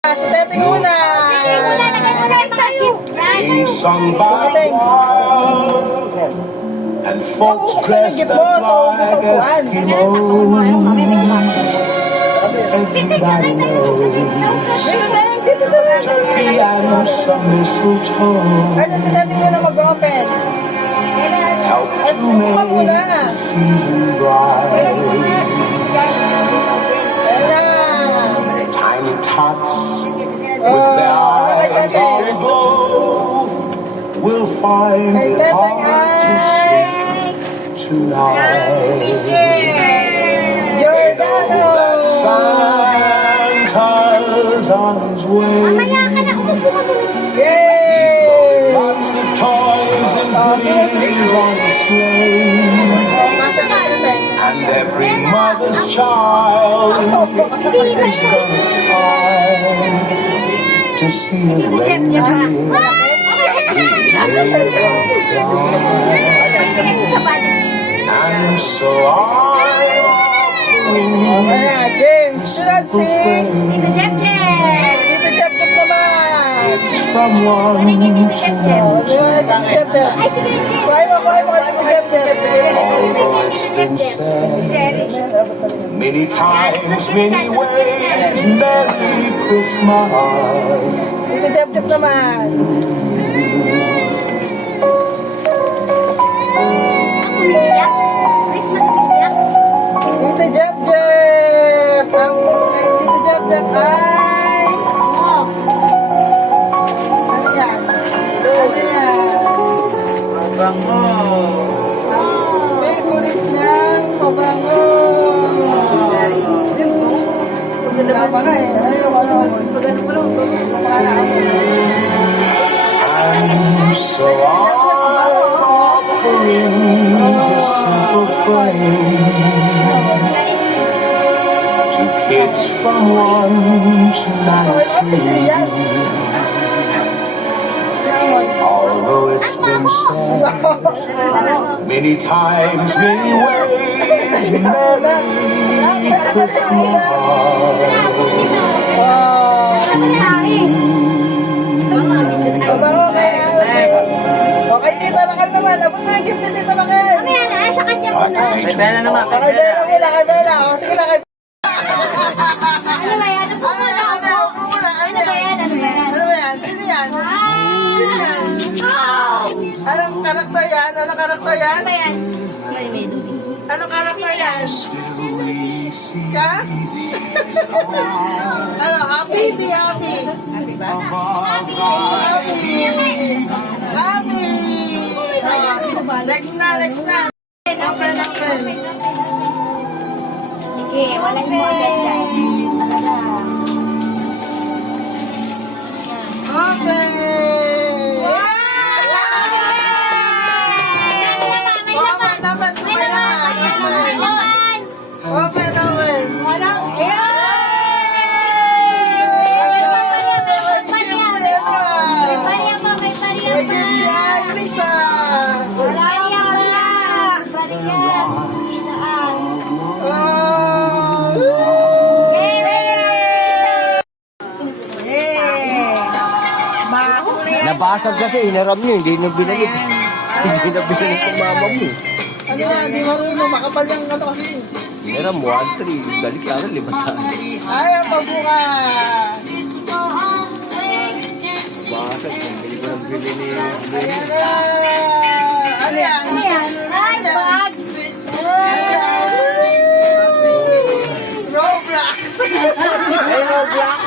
Sa dating muna. Sung by choir and folks dressed up like Eskimos. Everybody knows turkey and some mistletoe Ano sa dating muna mag-open? help At to buka make muna. the season bright. Wala. Tiny tots with their eyes all aglow will find Kay it tatay hard to ay sleep tonight. Giordano. That Santa's on his way. Yay! Lots of toys and goodies on the sleigh. Nasa ka natin? And every mother's child is gonna smile to see a reindeer. And so I'm offering Wala, James. Sunod si simple Tito Jep naman. It's from one to Di ba si Tito Jep? Kuhay mo kay Tito Jep. although it's been said many times, many ways, Merry Christmas. Tito Jep naman. Tito Jep. Ang kay Tito Jep ay... Ano yan? Bango. Favorite niyang mabango. Wala pa nga eh. And so I'm offering this simple phrase to kids from 1 to 19. Although it's been said many times, many ways, Merry Christmas to you. Mabango kay Alex. Okay, Tito Rakal naman. Abot mo yung gift ni Tito Rakal. May pera naman. Kay Bella muna, kay Bella. O, sige na, kay Ano ba yan? Sino yan? Anong karakter yan? Anong karakter yan? Anong karakter yan? Ka? Ano? Happy? Hindi happy. Happy! Next na. Open. Sige, wala mo agad dyan. Talaga. Open! Open. Walang, May gift si Alisa. Nabasag kasi, hinaram niyo, hindi nyo binalik. Hindi na binalik sa mama mo. Ano yan? Di marunong. Makapal yung ano kasi. Hinaram, 1-3, balik lang, 500. Ayaw mabuka. Basag, bili ko ng bili ni Ayan na. Ano yan? Ay, bag! Roblox. Ay, Roblox!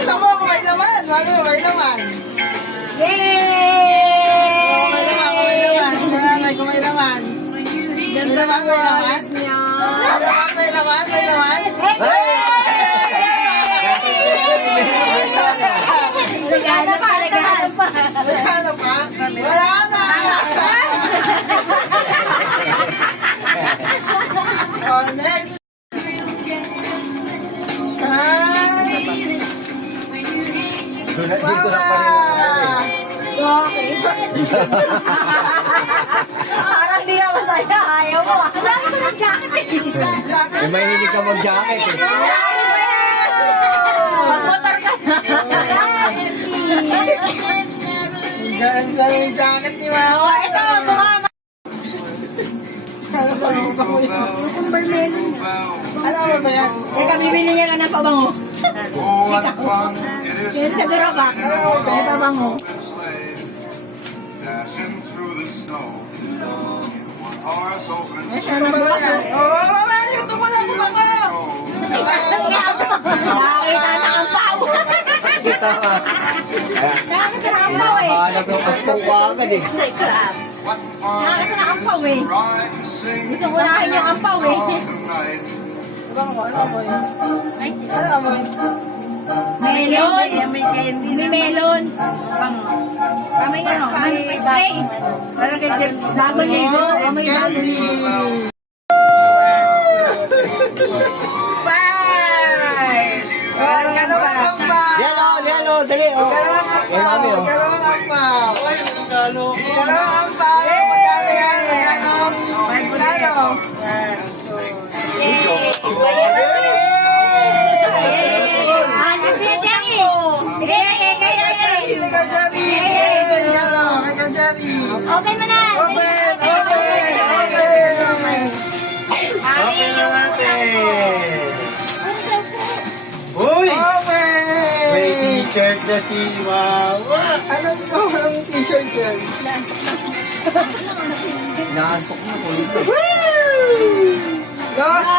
Sa mo, kumay naman. Kumay naman. Yay! Kumay naman. Ganda ba kumay naman? May naman. Regalo pa. Ano pa? Wala na. Oh, next. Mama! Okay. Parang di ako masaya. Ayaw mo. Wala ko ng jacket eh. May mahilig ka mag-jacket eh. Wala ko yan. Dami yung jacket ni Mama. Ito, baka Ano ba yung bakuya? Bermelon. Ano ba yan? Teka, bibili niya ka ng pabango. Yan sa Goroba. May pabango. Dashing through the snow. One horse open Ano ba Ano yan? Oh, Mama, ito mo lang kumakaw. Nakakita na ang pao. Nakakita na ang pao eh. Akala ko magsuka agad eh. Say crap. Nakakita na ang pao eh. Gusto ko nahin yung ang pao eh. Ano mo yun? Ano mo yun? Melon. May melon. Kamay nga, may spray. Bago ligo. May bago ligo. Ano ba ang pa? Yan o, dali o. Magkaroon ang Yan kami o. Magkaroon ang pa. Magkaroon ang pa. Magkano yan? Magkano? Sino ka, Jerry? Magkano? Kaya, Jerry. Okay mo na. Open! Open na natin. Uy! Open! May t-shirt na si Mama. Anong ang t-shirt yan? Inaantok na po ito. Los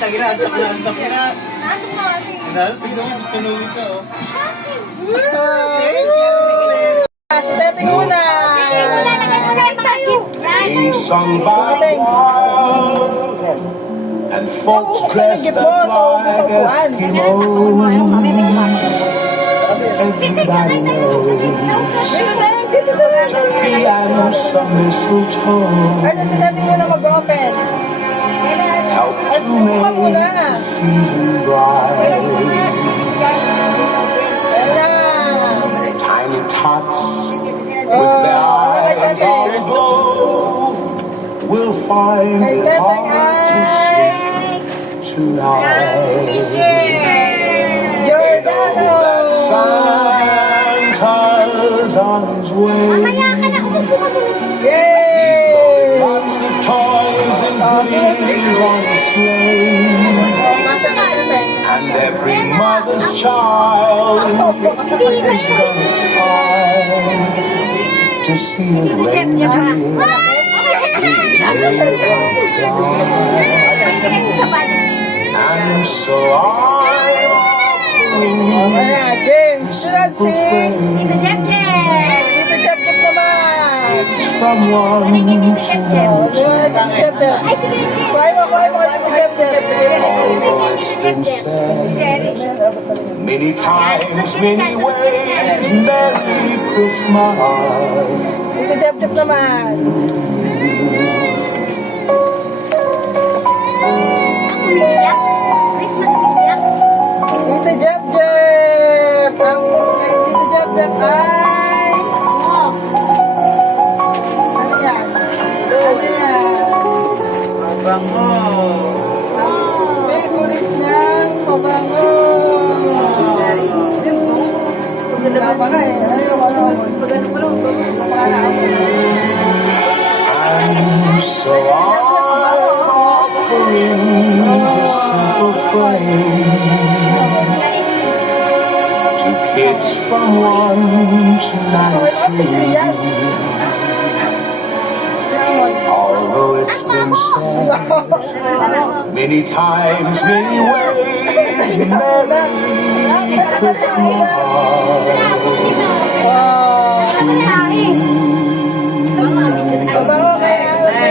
Tagina, antok na. Nandun na kasi. Tignan mo, tulungin ka o. Si Teteng muna! Lalagay mo na yung mga gift. Being sung by choir and folks dressed up like Eskimos. Everybody knows Dito tayo! Dito tayo! piano, some mistletoe Ano si Teteng muna mag-open? help to make the season bright. Ayan na! Tiny tots with their eyes all aglow will find Kay it Teteng hard to ay... sleep tonight. Giordano! Santa's on his way. Mamaya ka na. Umupo ka muna. Yay! Lots of toys and goodies on display. Nasa ka, Teteng? And every mother's child is gonna smile to see a reindeer and so Ayan, James! Nancy! Dito, Jeff. Dito, Jeff naman! it's from one to another. Ay, sige, Jeff. Kuhay mo kayo dito, Jeff. Although it's been said many times, many ways, Merry Christmas. Dito, Jeff naman! Umiiyak. Christmas umiiyak. Dito, Jeff! Ang kay Dito, Jeff ay... Oh. Ano yan? Ano yan? Mabango. Ang favorite niyang mabango. Tama nga eh. Ayoko. Pagano pa lang. I'm so offering this simple phrase to kids from 1 to Obviously yan. 19. Although it's been said many times, many ways, Merry Christmas. Mabango kay Ate.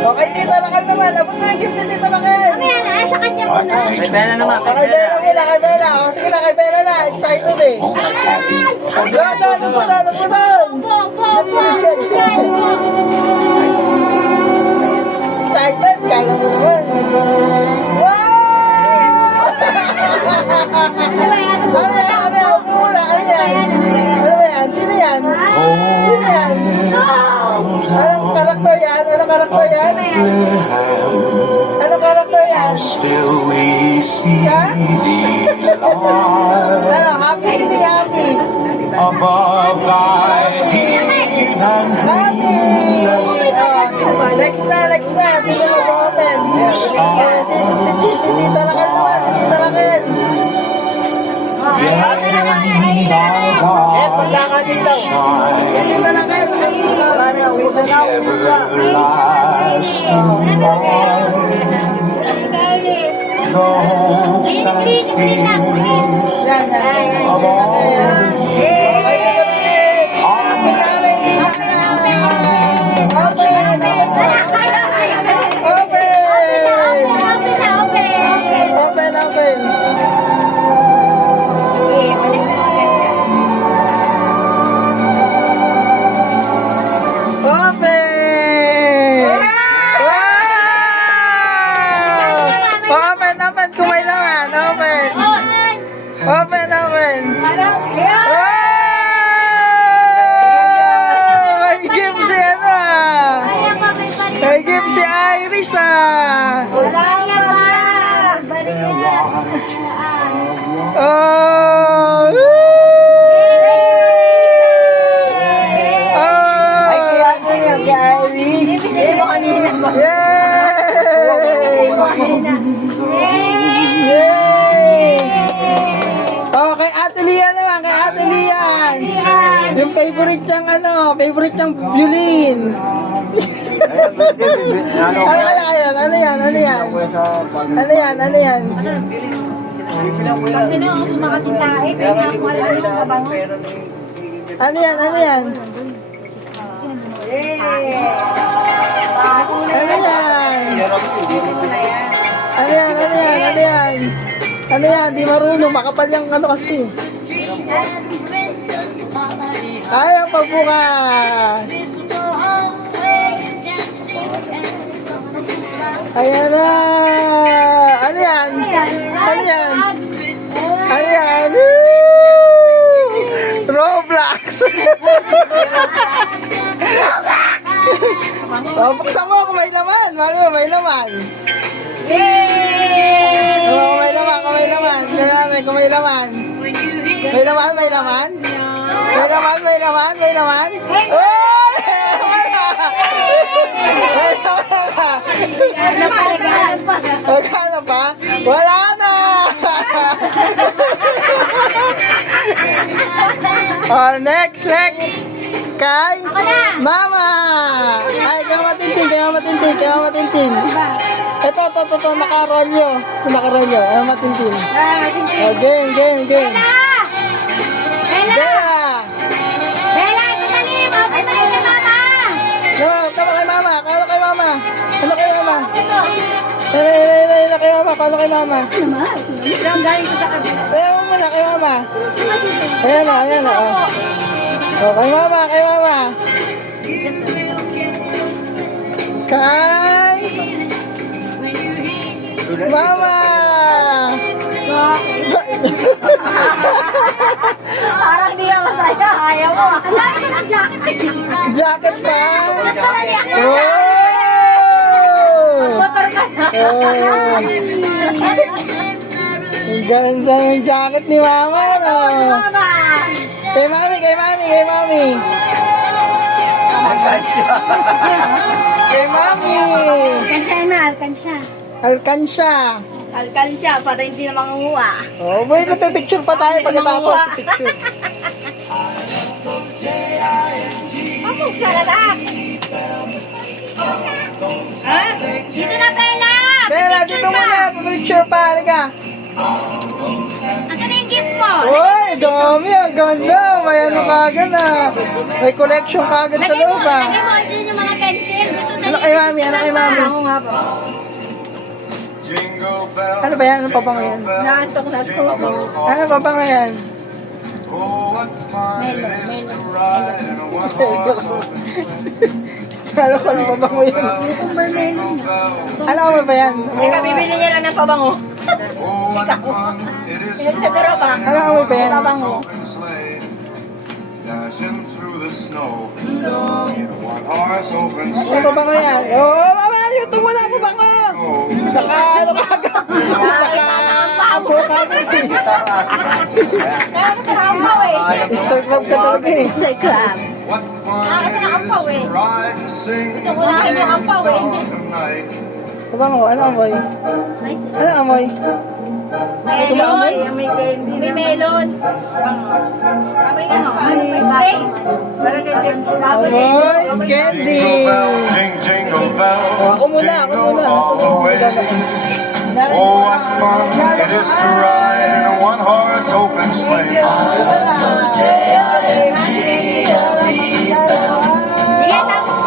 Okay, Tita Raquel naman. Abot mo yung gift ni Tita Raquel. Mamaya na, sa kanya muna. May pera naman, Kay Bella muna, kay Bella. O, sige na, kay Bella na. Excited eh. Ano po na? Excited? Kala mo naman. Wow! Ano yan? Upo muna. Ano yan? Sino yan? Anong karakter yan? Anong character yan? Still we see thee alive Ano, happy, hindi happy. above thy deep and Happy! Next na. Sino mag-open? Si Tita Raquel naman. Si Tita Raquel. Pagkakasin daw. Si Tita Raquel. Usa na. everlasting light. The hopes and fears Yan. of all Okay, Tita Raquel. Pagkakasin, hindi na Open. Open kung may laman. Open. May gift si ano. May gift si Iris Oh! Oh, kay Ate Lian naman, kay Ate Lian. Yung favorite niyang violin. Ano yan? Ano yan? Di marunong, makapal yung ano kasi. Ayaw pagbukas. Ayan na. Ano yan? Woo! Roblox. Oh, buksan mo kung may laman. Mali mo, may laman. Oh, may laman. Kailangan kung may laman. May laman. Oh! Magkano pa? Wala na! Oh, next! Kay Mama! Ay, kay Mama Tintin. Ito, nakarolyo. Mama Tintin. Oh, game. Bella! Kano kay Mama? Kano kay Mama? Kano kay Mama? Ayaw mo muna kay Mama. Ayan o. Oh, kay Mama. Kay Mama! Parang di na masaya. Ayaw mo. Ang dami ko ng jacket. Jacket pa? Gusto na niya. Motor ka na. Ang ganda ng jacket ni Mama, no? Mama. Kay Mami. Kay Mami. Alkansya. Alkansya. Para hindi na mangunguha. Oh, wait, picture pa tayo pagkatapos. Picture. Papug sa lahat. Ha? Dito na, Bella. Bella, dito muna. Picture pa. Halika. Asan na yung gift mo? Uy, dami. Ang ganda. May ano kagad may collection kagad sa loob Lagay mo dyan yung mga pencil. Ano kay Mami? Ako nga po. Ano ba yan? Ano pa bang yan? Naantok na to. Ano pa bang yan? Kala ko ano pa bang yan? Ano ba yan? Teka, bibili niya lang ng pabango. Pinag sa daro ba? Ano ba yan? Pabango. Dashing through the snow in one horse open Ano pa bang yan? Oo, Mama! YouTube mo na pa bang Naka-ano ka agad. Naka-apo ka agad eh. Kaya ako na ampaw eh. Star Club ka talaga eh. Sa club. Kaya ako na ampaw eh. Gusto ko unahin yung ampaw eh. Kabango, ano amoy? Ano amoy? Melon. May melon. Amoy nga pa. May spray. Amoy candy. Jingle, jingle bells. Ako muna. Nasa na yung gagawin? Oh, what fun it is to ride in a one-horse open sleigh. Yan, tapos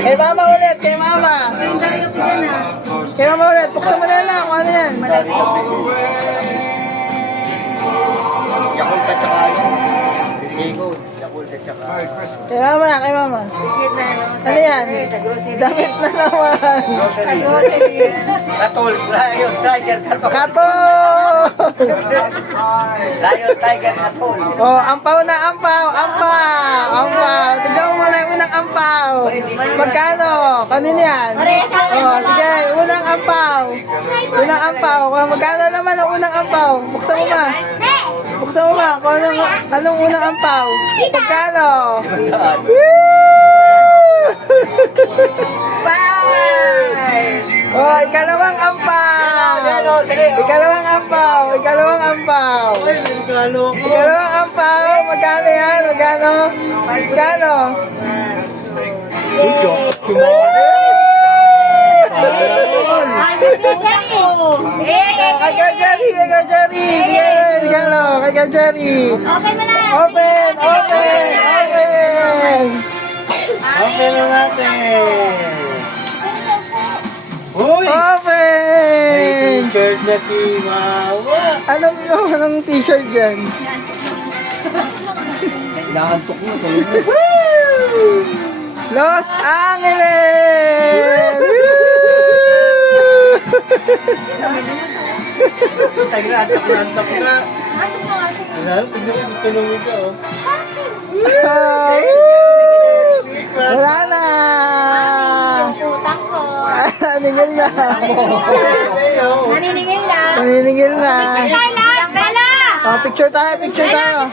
Kay mama ulit, kay mama. Kay mama ulit, buksan mo na lang kung ano yan. Yakult at saka Binigo. Yakult at saka Kay mama. Ano yan? Damit na naman. Katol. Lion Tiger Katol. Kato! Lion Tiger Katol. Oh, ampaw na ampaw. Tignan mo muna yung unang ampaw. Magkano? Kanino yan? Oh, sige, unang ampaw. Magkano naman ang unang ampaw? Buksan mo ma. Kung anong unang ampaw. Magkano? Oh, ikalawang ampaw. Ikalawang ampaw. Magkano yan? Magkano? Kay Jerry. Kay Jerry. Open mo na. Open na natin. Uy! Open! T-shirt na si Mama. Anong t-shirt dyan? Inaantok mo. Tulog mo. Woo! Los Angeles! Tayo na, antok na. Ano mo nga siya? Tignan mo, tulungin ka oh. Wala na! Yung utang ko. Naningil na. Naniningil na. Naniningil na. Picture lang, Bella! Oh, picture tayo. Picture lang!